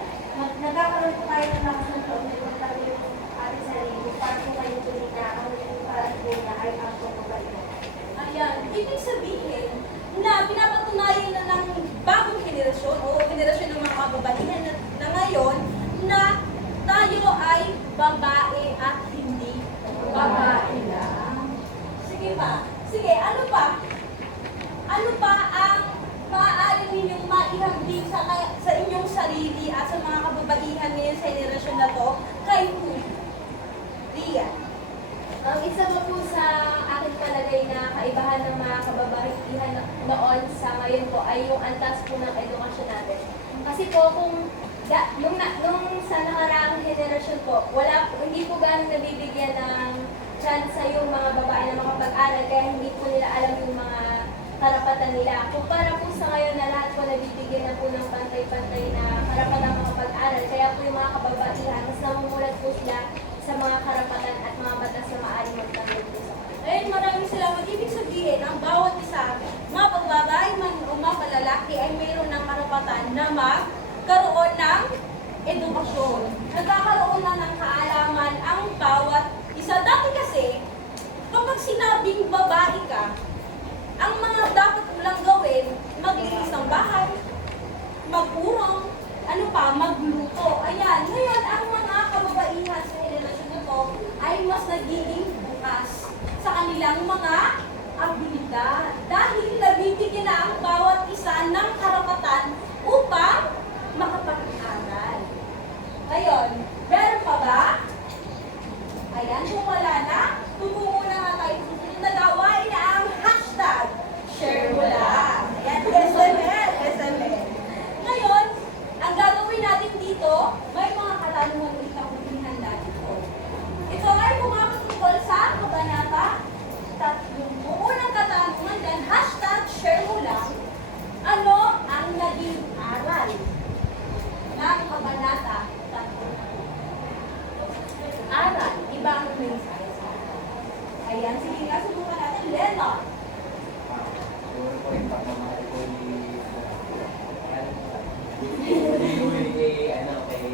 nagkakaroon po tayo ng lakas ng loob na ipagtanggol yung ating sarili para po kayo tuloy na ang parang po na ay ang kababaihan. Ayan, ibig sabihin na pinapatunayan na ng bagong henerasyon o henerasyon ng mga kababaihan na ngayon na tayo ay babae at hindi babae lang. Sige pa. Sige, ano pa? Ano pa ang maaari ninyong maihambing sa inyong sarili at sa mga kababaihan ngayon sa henerasyon na to kay Huli? Ria. Ang isa pa po sa aking palagay na kaibahan ng mga kababaihan noon sa ngayon po ay yung antas po ng edukasyon natin. Kasi po nung sa nakaraang henerasyon po, hindi po ganun nabibigyan ng chance sa yung mga babae na makapag-aral kaya hindi po nila alam yung mga karapatan nila. Kumpara po sa ngayon na lahat po nabibigyan na po ng pantay-pantay na karapatan makapag-aral. Kaya po yung mga kababaihan, mas namumulat po sila sa mga karapatan at mga batas na maaaring magtanggol po sa kanila. Ayun, maraming salamat. Ibig sabihin, ang bawat isa, mga babae man o mga lalaki ay mayroon ng karapatan na magkaroon ng edukasyon. Nagkakaroon na ng kaalaman ang bawat isa. Dati kasi, kapag sinabing babae ka, ang mga dapat mo lang gawin, maglinis ng bahay, magurong, ano pa, magluto. Ayan, ngayon ang mga kababaihan sa henerasyon na to ay mas nagiging bukas sa kanilang mga abilidad. Dahil nabibigyan na ang bawat isa ng karapatan upang makapag-aral. Ngayon, meron pa ba? Ayan, kung wala na, tutungo na nga tayo sa susunod na gawain.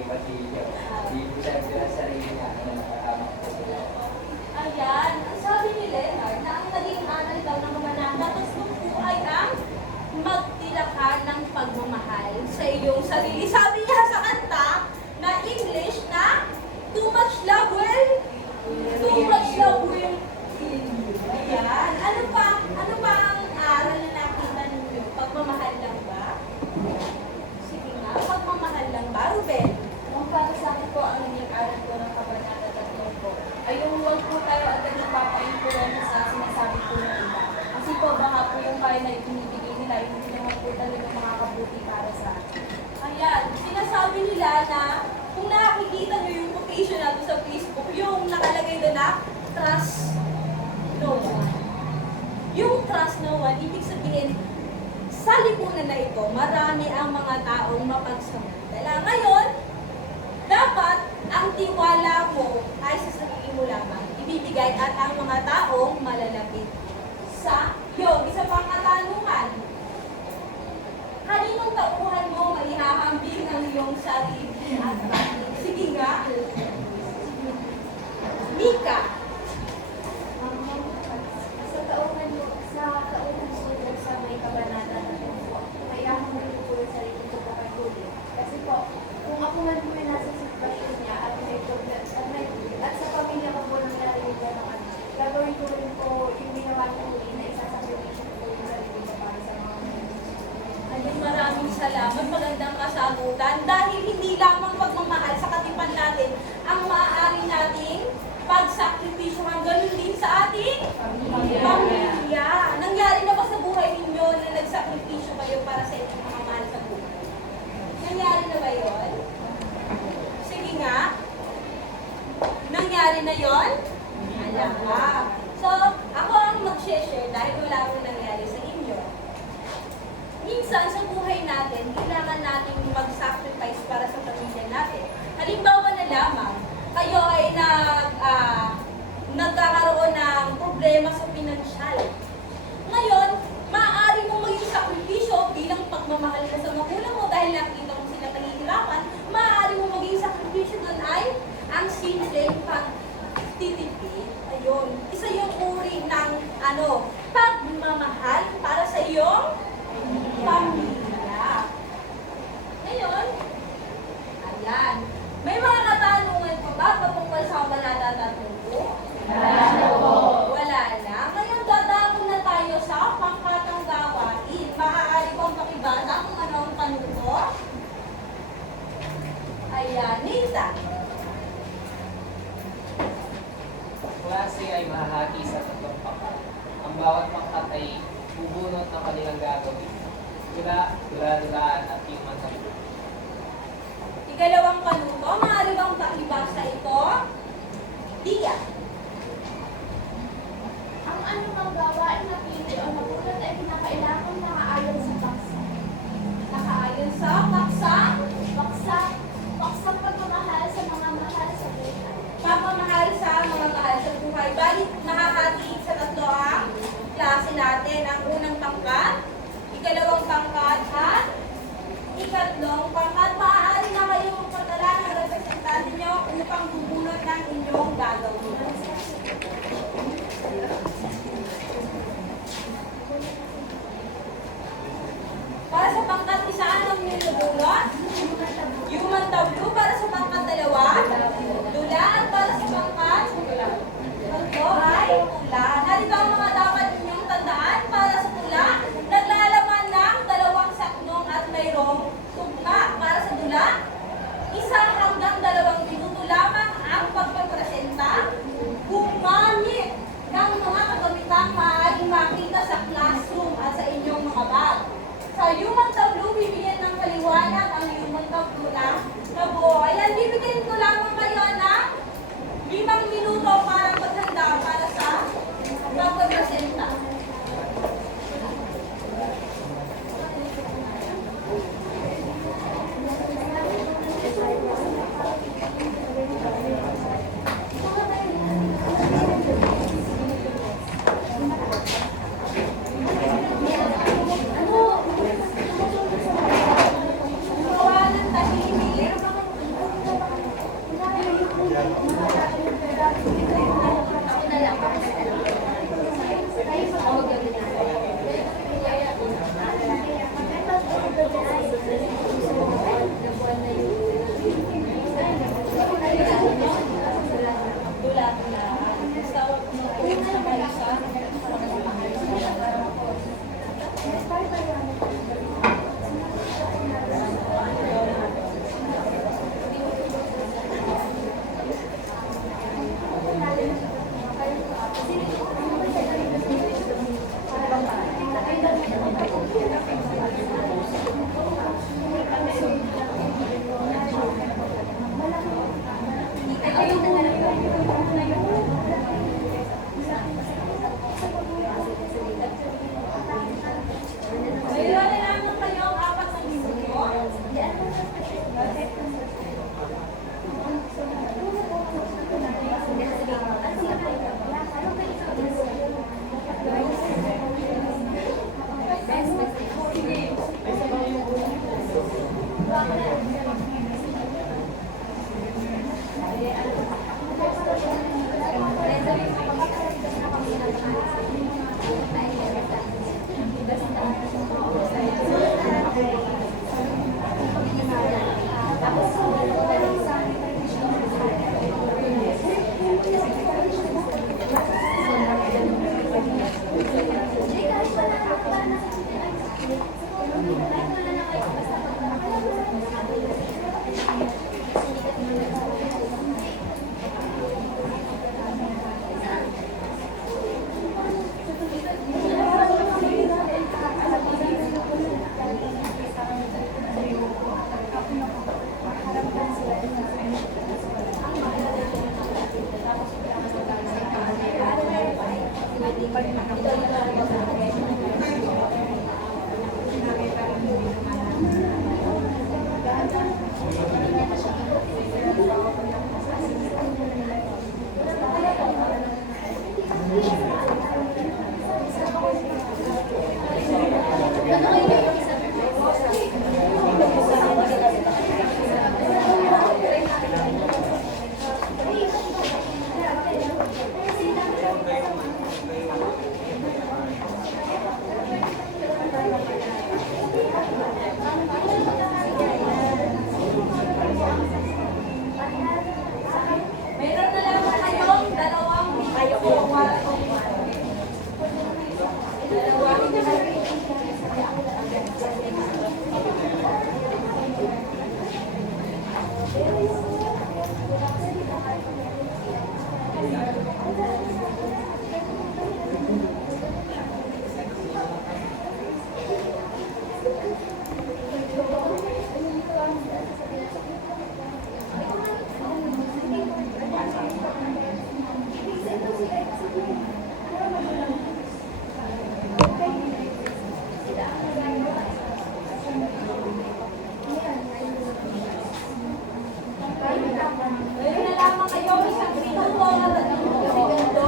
Basilio. Hindi po siyempre ang sarili niya na nakakamak po sila. Ayan, ang sabi ni Leonard na ang naging aral daw ng kabanata tapos po ay ang magtilakan ng pagmamahal sa iyong sarili. Sabi niya sa kanta na English na too much love will kill you. Ayan. Ano pa ang aral na nakita ninyo? Pagmamahal lang ba? Sige nga, pagmamahal lang ba, Ruben? Kung para sa akin po, ang naging aral ko ng kabanata 3 po, ay yung huwag po tayo agad nagpapa-influence sa sinasabi po ng iba. Kasi po, baka po yung kaya na ibinibigay nila, yung hindi naman po talaga makakabuti para sa akin. Ayan, sinasabi nila na kung nakikita nyo yung quotation natin sa Facebook, yung nakalagay doon na trust no one. Yung trust no one, ibig sabihin, sa lipunan na ito, marami ang mga taong mapagsamantala. Ngayon, dapat ang tiwala mo ay sa sarili mo lamang ibibigay at ang mga taong malalapit sa iyo. Isa pang katanungan, kaninong tauhan mo maihahambing ang iyong sarili at bakit? Sige nga. Mika. Sa tauhan sulat sa may kabanata na ito po, may ahang po yung sarili ko po kay Huli. Kasi po, kung ako man po yung nasa sitwasyon niya at may problem, at sa pamilya ko po nangyari yung gano'n, gagawin ko rin po yung ginawa ni Huli na isasakripisyo ko yung sarili ko para sa mga Ayun, maraming salamat. Magandang kasagutan. Dahil hindi lamang pagmamahal sa katipan natin ang maaari nating pagsakripisyohan. Ganun din sa ating pamilya. Nangyari na ba sa buhay ninyo na nagsakripisyo kayo para sa inyong mga mahal sa buhay? Nangyari na ba yun? Sige nga. Nangyari na yon? Alam. So, ako ang mag-share dahil wala akong nangyari sa inyo. Minsan sa buhay natin, kailangan natin mag-sacrifice para sa pamilya natin. Halimbawa na lamang, kayo ay nagkakaroon ng problema sa pinansyal. Ngayon, maaari mo maging sakripisyo bilang pagmamahal ka sa magulang mo dahil nakita mo sila nahihirapan. Maaari mo maging sakripisyo doon ay ang simpleng pagtitipid. Ayun. Isa yung uri ng pagmamahal para sa iyong pamilya. Ngayon, ayan. May mga katanungan pa ba patungkol sa kabanata 3 po? Wala na. Ngayon, dadako na tayo sa pangkatang gawain. Maaari kong pakibasa kung ano ang panuto. Ayan, Nathan. Klase ay mahahati sa 3 pangkat. Ang bawat pangkat ay bubunot ng kanilang gagawin. Dula-dulaan at human capital. Ikalawang panuto, maaari bang pakibasa ito? Dia. Ang anumang gawain na pili o nagulat ay kinakailangan nakaayon sa paksa. Nakaayon sa paksa. Paksang pagmamahal sa mga mahal sa buhay. Pagmamahal sa mga mahal sa buhay. Balit mahahati sa 3 ang klase natin. Ang unang pangkat, ikalawang pangkat, at ikatlong pangkat. Maaari na kayong magpadala ng representante nyo upang bubunot ng inyong gagawin. Para sa pangkat 1, anong nilubunot? Human tableau. Para sa pangkat 2, dula. At para sa pangkat 3 ay tula. Narito ang mga dapat ninyong tandaan. Para sa tula, naglalaman ng 2 saknong at mayroong tugma. Para sa dula, 1 hanggang 2 minuto lamang ang pagpapresenta. Gumamit ng mga kagamitang maaaring makita sa classroom at sa inyong mga bag. Sa human tableau, bibigyan ng paliwanag ang human tableau na nabuo ay Meron na lang kayong dalawang Meron na lamang kayo isang minuto at 30 segundo. Isang minuto.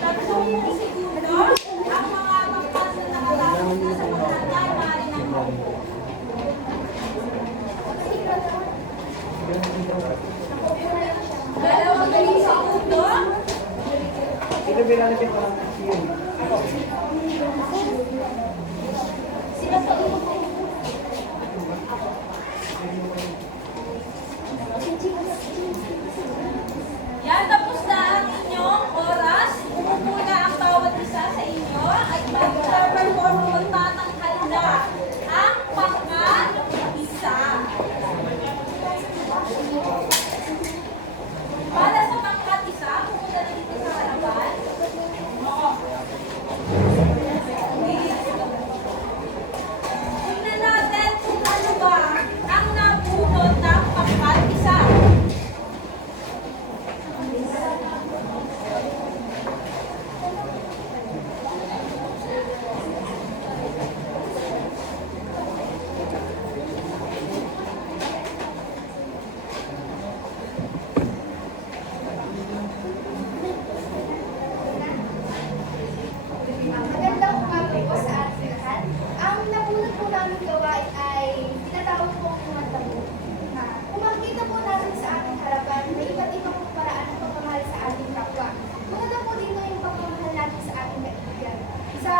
Tatlong segundo. Ang mga pagpas na nakatapos na sa pagkakay, maaari na maupo. Dalawang segundo. Ito bilalapit pa lang yun. Yan, tapos na ang inyong oras. Umupo na ang bawat isa sa inyo at mag-perform o magtatanghal na ang pang-isa. Para sa pang-isa, pumunta na dito sa harapan. Tingnan natin kung ano ba ang nabunot ng pang-isa. Magandang umaga po sa ating lahat. Ang nabunot po namin gawain ay tinatawag po ang tabu. Kung makikita po natin sa ating harapan, may iba't ibang paraan ng pagmamahal sa ating kapwa. Una na po dito yung pagmamahal natin sa ating kaibigan. Sa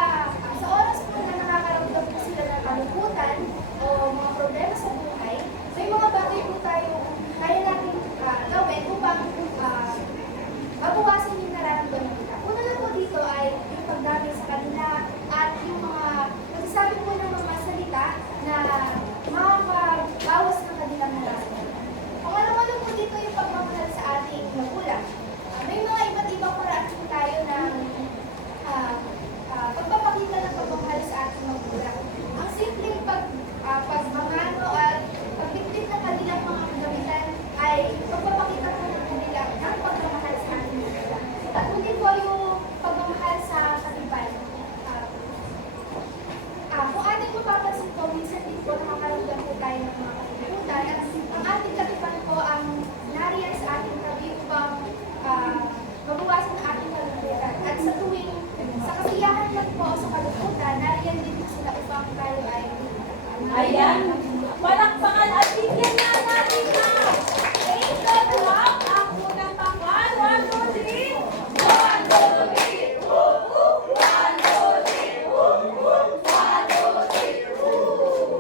oras po na nakakaramdam po sila ng kalungkutan o mga problema sa buhay, may mga bagay po tayo kaya natin gawin upang mabawasan yung nararamdaman nila. Una na po dito ay yung pagdamay sa kanila at yung mga magsasabi po ng mga salita na makakabawas ng kanilang nararamdaman. Pangalawa na po dito yung pagmamahal sa ating magulang. May mga iba't ibang paraan po tayo ng pagpapakita ng pagmamahal sa ating magulang. Ang simpleng pagmamano at pagbitbit ng kanilang mga kagamitan ay pagpapakita po ng kanila ng pagmamahal sa ating magulang. At hindi po yung pagmamahal sa katipan. Kung ating mapapansin po, minsan din po nakakaramdam po tayo ng mga kalimutan at ang ating katipan po ang nariyan sa ating tabi upang mabawasan ang ating kalungkutan. At sa tuwing sa kasiyahan lang po sa kalungkutan, nariyan din po sila upang tayo ay Ayan. Palakpakan at bigyan na natin na. Angel Club ang unang pangwan. 1, 2, 3. 1, 2, 3. 1, 2, 3. 1, 2, 3. 1, 2, 3.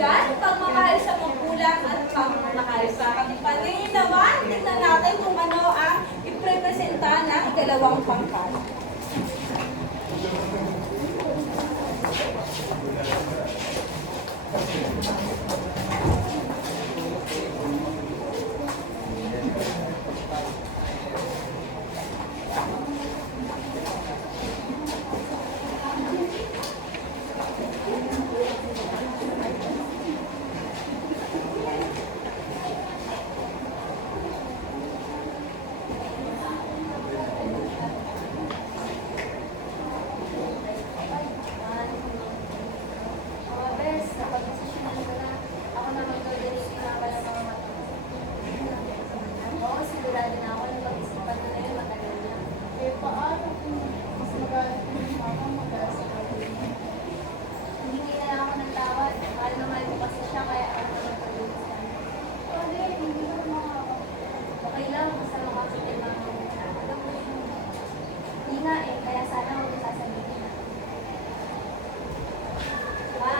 kaibigan, pagmamahal sa magulang at pagmamahal sa katipan. Ngayon naman, tignan natin kung ano ang iprepresenta ng ikalawang pangkat. Mga bes, napag-desisyonan ko na. Ako na mag-donate na pala mga mata. Oo, sigurado na ako. Napag-isipan ko na yun matagal na. Eh, paano kung mas magalit yung mama magdala sa kapatid? Hindi kailangan ako ng tawad. Mahal na mahal ko kasi siya, kaya ako na mag-donate sa kanya. Pwede, hindi ko makakapag. Okay lang, basta makakita yung mga alam mo yun. Hindi nga eh, kaya sana ako sasabihin na. Ma,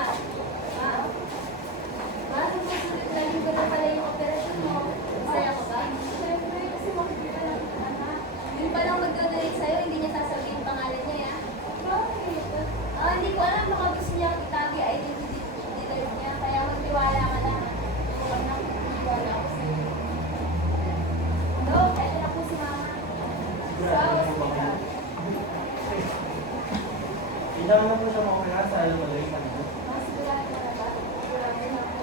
nung susunod na linggo na pala yung operasyon mo. Masaya ka ba? Siyempre, kasi makikita lang yung anak. Yung palang mag-donate sa'yo, hindi niya sasabihin pangalan niya, ya? Bakit? Hindi ko alam, baka gusto niya itagi identity niya, kaya magtiwala ka lang. Huwag na magtiwala ako sa'yo. No, eto na po si Mama. Wow, sige. Hindi naman po siya makakala sa alam mo rin kanina. Mga sigurado ka na ba? Sigurado na po.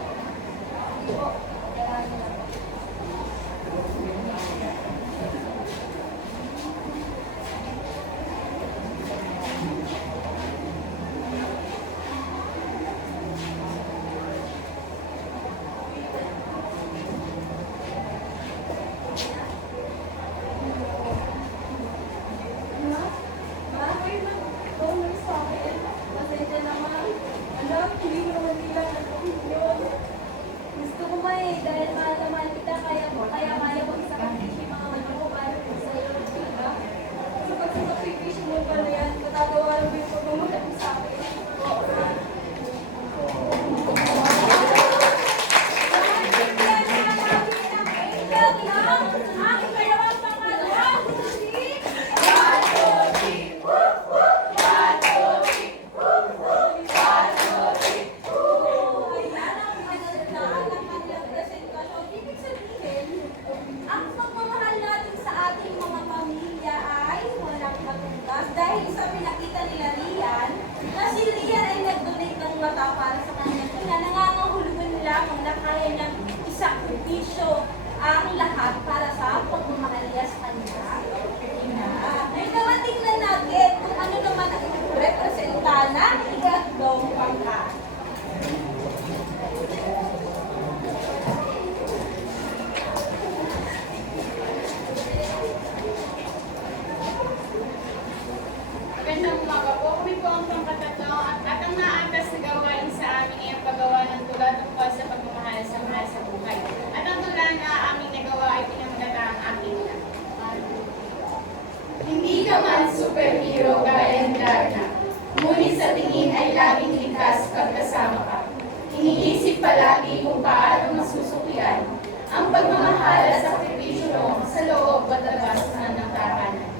Hindi po, sigurado na po. Bakit na donor sa akin? Pasensya naman. Alam, hindi ko naman nila nagawin yun. Gusto ko ba eh, dahil mahal na mahal kita, kaya kaya ko isakripisyo yung mga ano ko para po sa'yo. Diba? Sa pagsasakripisyo mo pala yan, matagawa mo yung pagmamahal mo sa akin. Oo. Ang pagmamahal natin sa ating mga pamilya ay walang matugas dahil sa pinakita nila Rian na si Rian ay nag-donate ng mata para sa kanyang ina. Nangangahulugan lamang na kaya niyang isakripisyo ang lahat para sa pagmamahal niya sa kanya. Ina. Ngayon naman tingnan natin kung ano naman ang representa ng ikatlong pangkat. Magandang umaga po. Kami po ang pangkatatlo at ang naatas na gawain sa amin ay ang paggawa ng tula tungkol sa pagmamahal sa mahal sa buhay. At ang tula na aming nagawa ay pinamagatang ang aking ina. Hindi ka man superhero gaya ni Darna, ngunit sa tingin ay laging ligtas pagkasama ka. Iniisip palagi kung paano masusuklian ang pagmamahal at sakripisyo mo sa loob at labas ng tahanan.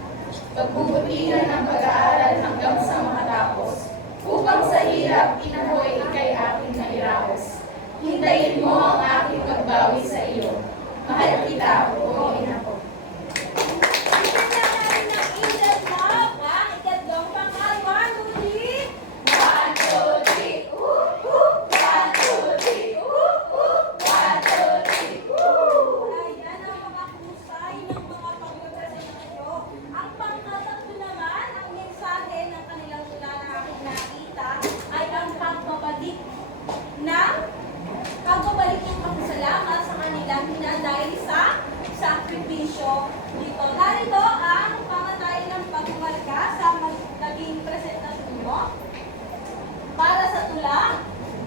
Pagbubutihan ng pag-aaral hanggang sa makatapos, upang sa hirap inahoy ikay aking nairaos. Hintayin mo ang aking pagbawi sa iyo. Mahal kita, o ina ko. Angel Love, ang ikatlong pangkat. 1, 2, 3. 1, 2, 3, 1, 2, 3, 1, 2, 3, 1, 2, 3. Ayan ang mga husay ng mga pagpapresentasyo. Ang pangkatatlo naman, ang mensahe ng kanilang tula na aking nakita ay ang pagbabalik ng pagpasalamat sa kanilang ina dahil sa sakripisyo dito. Narito ang pangatayan ng pagmarka sa naging presentasyon mo. Para sa tula,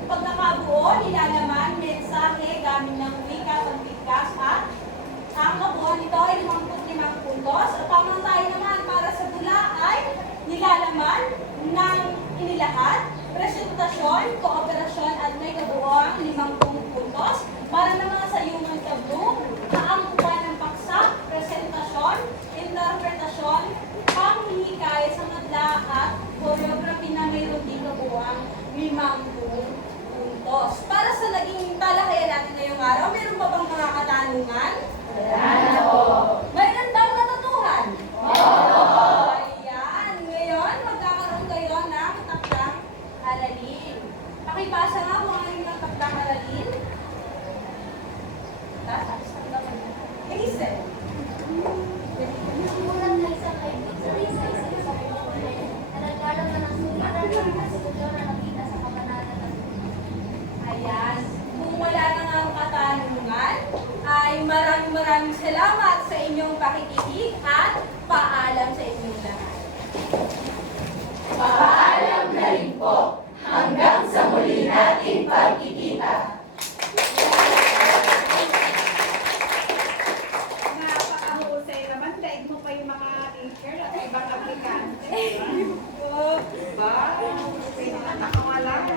pagkakabuo, nilalaman, mensahe, gamit ng wika, pagbigkas at ang kabuuan nito ay 55 puntos. At pamantayan naman para sa tula ay nilalaman ng inilahad, presentasyon, kooperasyon at may kabuoang 50 puntos. Para naman sa human tableau, kaangkuhan ng paksa, presentasyon, interpretasyon, pamihikay sa madla at choreography na mayroon din kabuoang 50 puntos. Para sa naging talakayan natin ngayong araw, meron pa bang mga katanungan? Mayroon bang natutuhan? Ayan. Ngayon, magkakaroon kayo ng takdang aralin. Pakipasa nga kung ano yung takdang aralin. Hazel. Nagmulat na isang kaibigan sa isang buwan na nagkaroon na ng suliran ng kasulyo na nakita sa kabanata ng Ayan. Kung wala na nga ang katanungan, ay maraming salamat sa inyong pakikinig at paalam sa inyong lahat. Paalam na rin po. Hanggang sa muli nating pagkikita. Napakahusay naman. Daig mo pa yung mga teacher at ibang aplikante. Oh, Ba? Nakawala.